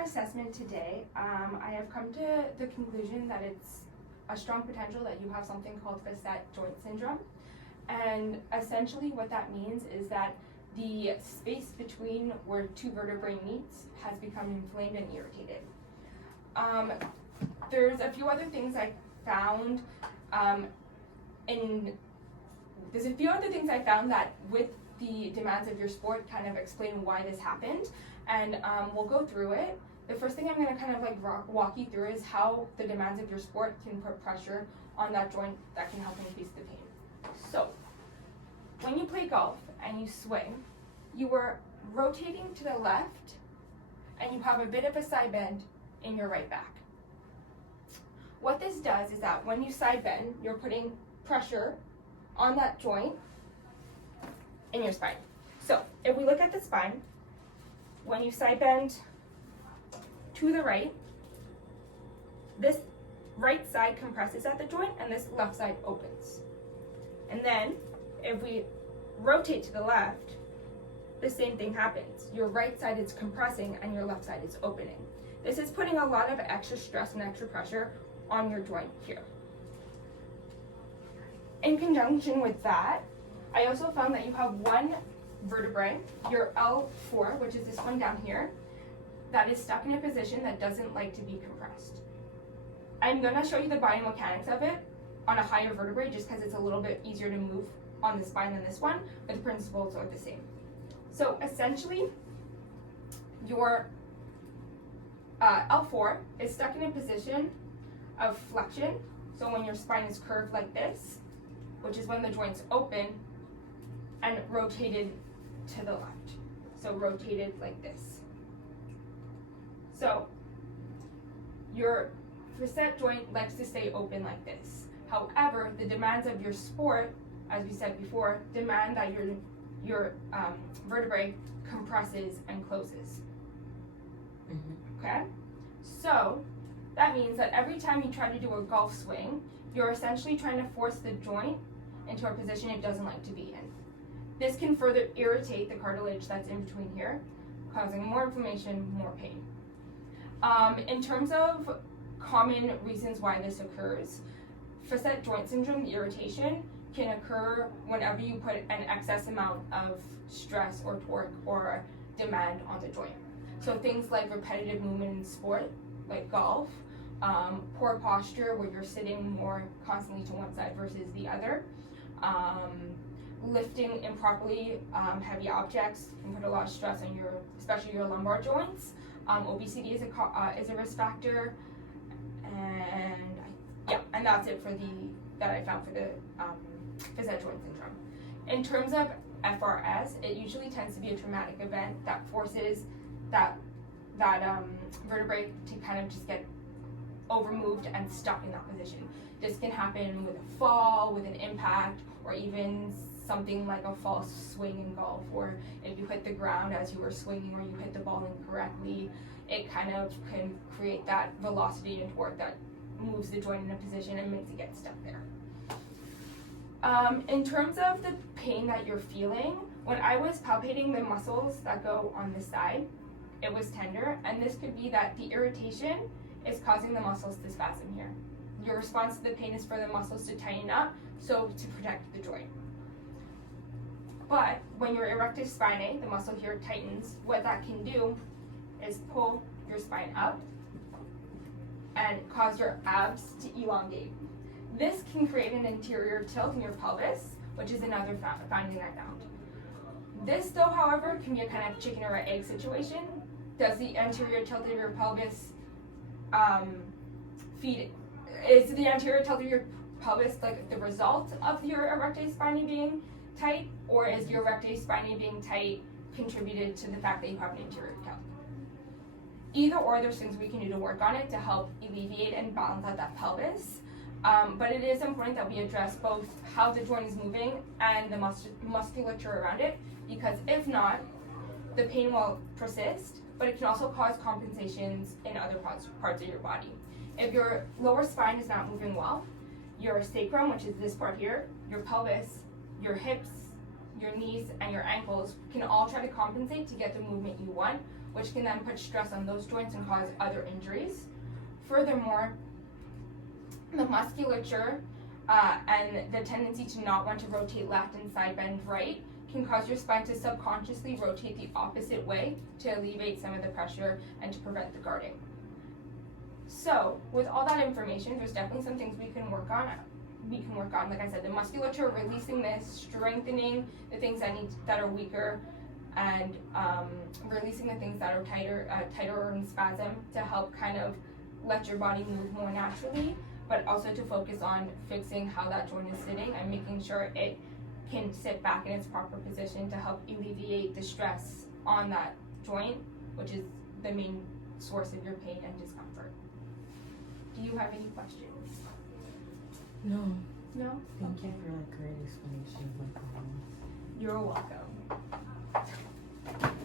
our assessment today, I have come to the conclusion that it's a strong potential that you have something called facet joint syndrome. And essentially what that means is that the space between where two vertebrae meets has become inflamed and irritated. There's a few other things I found, that with the demands of your sport kind of explain why this happened, and we'll go through it. The first thing I'm going to kind of like walk you through is how the demands of your sport can put pressure on that joint that can help increase the pain. So, when you play golf and you swing, you are rotating to the left and you have a bit of a side bend in your right back. What this does is that when you side bend, you're putting pressure on that joint in your spine. So if we look at the spine, when you side bend to the right, this right side compresses at the joint and this left side opens. And then if we rotate to the left, the same thing happens. Your right side is compressing and your left side is opening. This is putting a lot of extra stress and extra pressure on your joint here. In conjunction with that, I also found that you have one vertebrae, your L4, which is this one down here, that is stuck in a position that doesn't like to be compressed. I'm going to show you the biomechanics of it on a higher vertebrae just because it's a little bit easier to move on the spine than this one, but the principles are the same. So essentially, your L4 is stuck in a position of flexion. So when your spine is curved like this, which is when the joint's open and rotated to the left. So rotated like this. So your facet joint likes to stay open like this. However, the demands of your sport, as we said before, demand that your vertebrae compresses and closes. Okay? So that means that every time you try to do a golf swing, you're essentially trying to force the joint into a position it doesn't like to be in. This can further irritate the cartilage that's in between here, causing more inflammation, more pain. In terms of common reasons why this occurs, facet joint syndrome, the irritation, can occur whenever you put an excess amount of stress or torque or demand on the joint. So things like repetitive movement in sport, like golf, poor posture where you're sitting more constantly to one side versus the other, lifting improperly heavy objects can put a lot of stress on especially your lumbar joints. Obesity is a risk factor, and that's it that I found for the facet joint syndrome. In terms of FRS, it usually tends to be a traumatic event that forces that vertebrae to kind of just get overmoved and stuck in that position. This can happen with a fall, with an impact, or even something like a false swing in golf, or if you hit the ground as you were swinging or you hit the ball incorrectly, it kind of can create that velocity and torque that moves the joint in a position and makes it get stuck there. In terms of the pain that you're feeling, when I was palpating the muscles that go on this side, it was tender, and this could be that the irritation is causing the muscles to spasm here. Your response to the pain is for the muscles to tighten up, so to protect the joint. But when your erector spinae, the muscle here, tightens, what that can do is pull your spine up and cause your abs to elongate. This can create an anterior tilt in your pelvis, which is another finding I found. This, though, however, can be a kind of chicken or egg situation. Does the anterior tilt of your pelvis is the anterior tilt of your pelvis like the result of your erector spinae being tight, or is your erector spinae being tight contributed to the fact that you have an anterior tilt? Either or, there's things we can do to work on it to help alleviate and balance out that pelvis. But it is important that we address both how the joint is moving and the musculature around it, because if not, the pain will persist, but it can also cause compensations in other parts of your body. If your lower spine is not moving well, your sacrum, which is this part here, your pelvis, your hips, your knees, and your ankles can all try to compensate to get the movement you want, which can then put stress on those joints and cause other injuries. Furthermore, the musculature and the tendency to not want to rotate left and side bend right can cause your spine to subconsciously rotate the opposite way to alleviate some of the pressure and to prevent the guarding. So, with all that information, there's definitely some things we can work on. Like I said, the musculature, releasing this, strengthening the things that are weaker, and releasing the things that are tighter or in spasm to help kind of let your body move more naturally, but also to focus on fixing how that joint is sitting and making sure it can sit back in its proper position to help alleviate the stress on that joint, which is the main source of your pain and discomfort. Do you have any questions? No. No? Thank you for a great explanation of my problems. You're welcome.